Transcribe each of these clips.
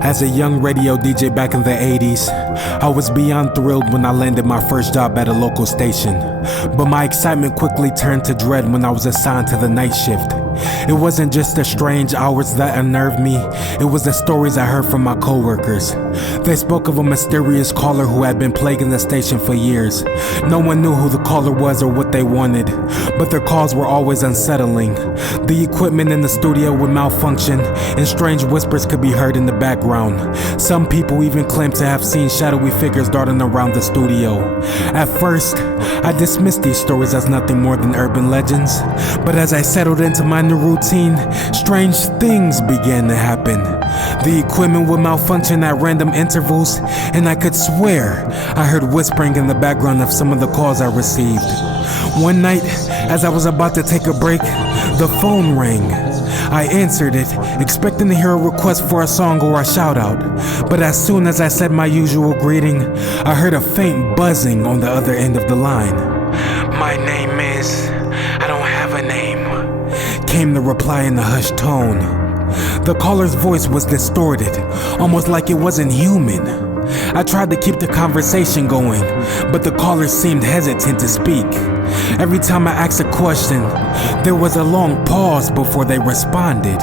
As a young radio DJ back in the 80s, I was beyond thrilled when I landed my first job at a local station. But my excitement quickly turned to dread when I was assigned to the night shift. It wasn't just the strange hours that unnerved me, it was the stories I heard from my coworkers. They spoke of a mysterious caller who had been plaguing the station for years. No one knew who the caller was or what they wanted, but their calls were always unsettling. The equipment in the studio would malfunction, and strange whispers could be heard in the background. Some people even claimed to have seen shadowy figures darting around the studio. At first, I dismissed these stories as nothing more than urban legends, but as I settled into my new routine, strange things began to happen. The equipment would malfunction at random intervals, and I could swear I heard whispering in the background of some of the calls I received. One night, as I was about to take a break, the phone rang. I answered it, expecting to hear a request for a song or a shout out. But as soon as I said my usual greeting, I heard a faint buzzing on the other end of the line. "My name is... I don't have a name," came the reply in a hushed tone. The caller's voice was distorted, almost like it wasn't human. I tried to keep the conversation going, but the caller seemed hesitant to speak. Every time I asked a question, there was a long pause before they responded.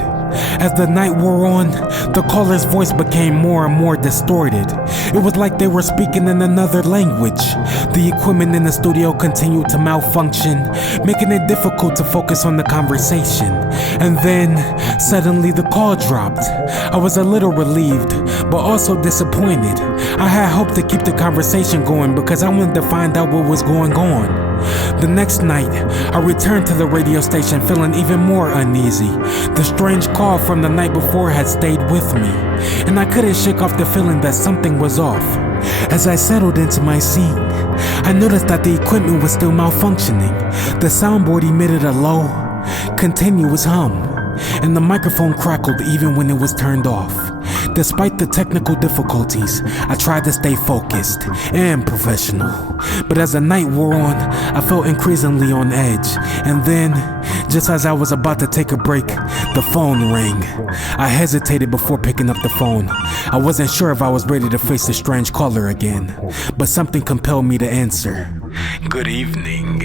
As the night wore on, the caller's voice became more and more distorted. It was like they were speaking in another language. The equipment in the studio continued to malfunction, making it difficult to focus on the conversation. And then, suddenly the call dropped. I was a little relieved, but also disappointed. I had hoped to keep the conversation going because I wanted to find out what was going on. The next night, I returned to the radio station feeling even more uneasy. The strange call from the night before had stayed with me, and I couldn't shake off the feeling that something was off. As I settled into my seat, I noticed that the equipment was still malfunctioning. The soundboard emitted a low, continuous hum, and the microphone crackled even when it was turned off. Despite the technical difficulties, I tried to stay focused and professional. But as the night wore on, I felt increasingly on edge. And then, just as I was about to take a break, the phone rang. I hesitated before picking up the phone. I wasn't sure if I was ready to face the strange caller again, but something compelled me to answer. "Good evening.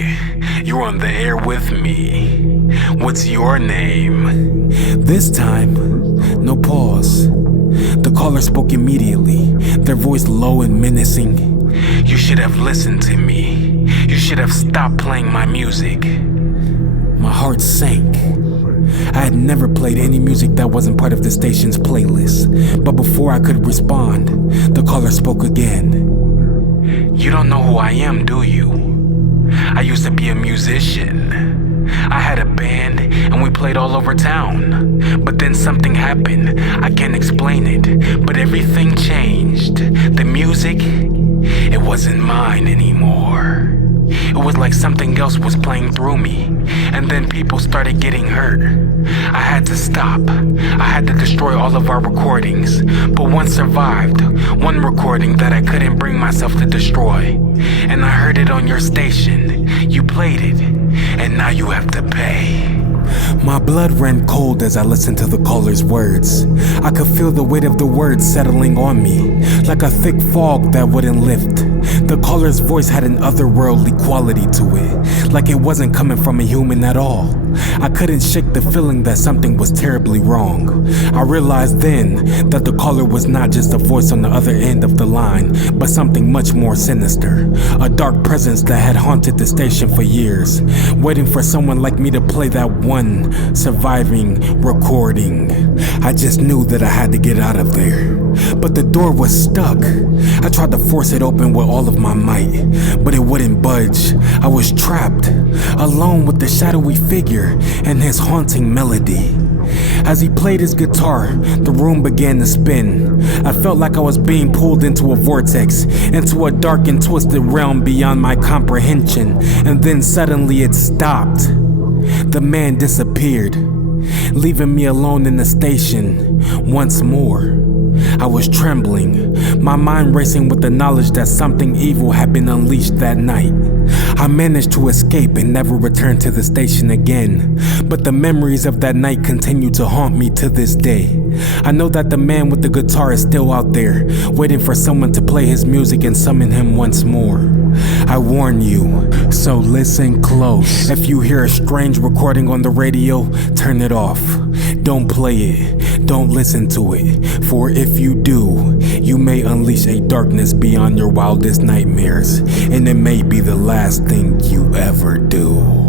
You're on the air with me. What's your name?" This time, no pause. The caller spoke immediately, their voice low and menacing. "You should have listened to me. You should have stopped playing my music." My heart sank. I had never played any music that wasn't part of the station's playlist, but before I could respond, the caller spoke again. "You don't know who I am, do you? I used to be a musician. I had a band and we played all over town. But then something happened. I can't explain it, but everything changed. The music, it wasn't mine anymore. It was like something else was playing through me, and then people started getting hurt. I had to stop. I had to destroy all of our recordings, but one survived, one recording that I couldn't bring myself to destroy. And I heard it on your station. You played it, and now you have to pay." My blood ran cold as I listened to the caller's words. I could feel the weight of the words settling on me, like a thick fog that wouldn't lift. The caller's voice had an otherworldly quality to it, like it wasn't coming from a human at all. I couldn't shake the feeling that something was terribly wrong. I realized then that the caller was not just a voice on the other end of the line, but something much more sinister. A dark presence that had haunted the station for years, waiting for someone like me to play that one surviving recording. I just knew that I had to get out of there. But the door was stuck. I tried to force it open with all of my might, but it wouldn't budge. I was trapped, alone with the shadowy figure and his haunting melody. As he played his guitar, the room began to spin. I felt like I was being pulled into a vortex, into a dark and twisted realm beyond my comprehension, and then suddenly it stopped. The man disappeared, leaving me alone in the station once more. I was trembling, my mind racing with the knowledge that something evil had been unleashed that night. I managed to escape and never return to the station again. But the memories of that night continue to haunt me to this day. I know that the man with the guitar is still out there, waiting for someone to play his music and summon him once more. I warn you, so listen close. If you hear a strange recording on the radio, turn it off. Don't play it, don't listen to it, for if you do, you may unleash a darkness beyond your wildest nightmares, and it may be the last thing you ever do.